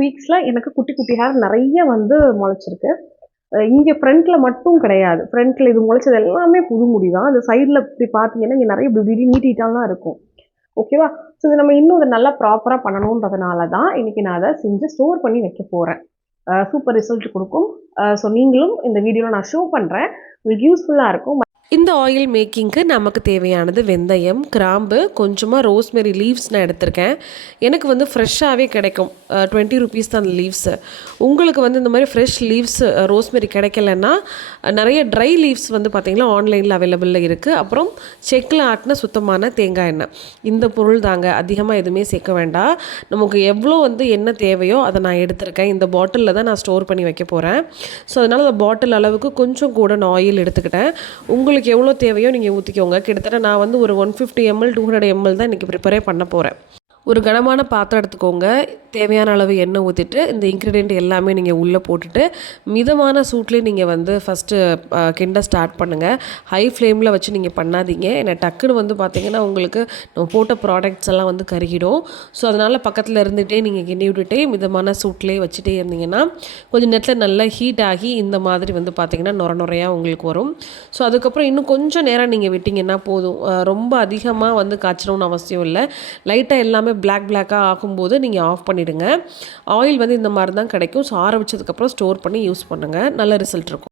வீக்ஸில் எனக்கு குட்டி குட்டி ஹேர் நிறைய வந்து முளைச்சிருக்கு. இங்கே ஃப்ரண்ட்டில் மட்டும் கிடையாது, ஃப்ரண்ட்டில் இது முளைச்சது எல்லாமே புது முடி தான். அது சைடில் இப்படி பார்த்தீங்கன்னா இங்கே நிறைய இப்படி நீட்டிட்டாலாம் இருக்கும். ஓகேவா? ஸோ இது நம்ம இன்னும் அதை நல்லா ப்ராப்பராக பண்ணணுன்றதுனால தான் இன்றைக்கி நான் அதை செஞ்சு ஸ்டோர் பண்ணி வைக்க போகிறேன். சூப்பர் ரிசல்ட் கொடுக்கும். ஸோ நீங்களும் இந்த வீடியோவில் நான் ஷோ பண்ணுறேன், உங்களுக்கு யூஸ்ஃபுல்லாக இருக்கும். இந்த ஆயில் மேக்கிங்க்கு நமக்கு தேவையானது வெந்தயம், கிராம்பு, கொஞ்சமாக ரோஸ்மெரி லீவ்ஸ் நான் எடுத்திருக்கேன். எனக்கு வந்து ஃப்ரெஷ்ஷாகவே கிடைக்கும். 20 ருபீஸ் தான் அந்த லீவ்ஸு. உங்களுக்கு வந்து இந்த மாதிரி ஃப்ரெஷ் லீவ்ஸ் ரோஸ்மெரி கிடைக்கலன்னா நிறைய ட்ரை லீவ்ஸ் வந்து பார்த்திங்கன்னா ஆன்லைனில் அவைலபிளில் இருக்குது. அப்புறம் செக்கில் ஆட்டின சுத்தமான தேங்காய் எண்ணெய், இந்த பொருள் தாங்க. அதிகமாக எதுவுமே சேர்க்க வேண்டாம். நமக்கு எவ்வளோ வந்து என்ன தேவையோ அதை நான் எடுத்திருக்கேன். இந்த பாட்டிலில் தான் நான் ஸ்டோர் பண்ணி வைக்க போகிறேன். ஸோ அதனால் அந்த பாட்டில் அளவுக்கு கொஞ்சம் கூட நான் ஆயில் எடுத்துக்கிட்டேன். உங்களுக்கு எவ்வளோ தேவையோ நீங்கள் ஊற்றிக்கோங்க. கிட்டத்தட்ட நான் வந்து ஒரு 150 ml 200 ml தான் இன்றைக்கி ப்ரிப்பரே பண்ண போகிறேன். ஒரு கனமான பாத்திரம் எடுத்துக்கோங்க. தேவையான அளவு எண்ணெய் ஊற்றிட்டு இந்த இன்க்ரீடியண்ட் எல்லாமே நீங்கள் உள்ளே போட்டுட்டு மிதமான சூட்லேயே நீங்கள் வந்து ஃபஸ்ட்டு கிண்ட ஸ்டார்ட் பண்ணுங்கள். ஹை ஃப்ளேமில் வச்சு நீங்கள் பண்ணாதீங்க. ஏன்னா டக்குன்னு வந்து பார்த்திங்கன்னா உங்களுக்கு நம்ம போட்ட ப்ராடக்ட்ஸ் எல்லாம் வந்து கருகிடும். ஸோ அதனால் பக்கத்தில் இருந்துகிட்டே நீங்கள் கிண்டி விட்டுட்டே மிதமான சூட்லேயே வச்சுட்டே இருந்தீங்கன்னா கொஞ்சம் நேரத்தில் நல்லா ஹீட் ஆகி இந்த மாதிரி வந்து பார்த்திங்கன்னா நுரையாக உங்களுக்கு வரும். ஸோ அதுக்கப்புறம் இன்னும் கொஞ்சம் நேரம் நீங்கள் விட்டிங்கன்னா போதும். ரொம்ப அதிகமாக வந்து காய்ச்சணும்னு அவசியம் இல்லை. லைட்டாக எல்லாமே பிளாக்காக ஆகும்போது நீங்கள் ஆஃப் பண்ணிவிடுங்க. ஆயில் வந்து இந்த மாதிரி தான் கிடைக்கும். ஸோ ஆற வச்சதுக்கப்புறம் ஸ்டோர் பண்ணி யூஸ் பண்ணுங்கள், நல்ல ரிசல்ட் இருக்கும்.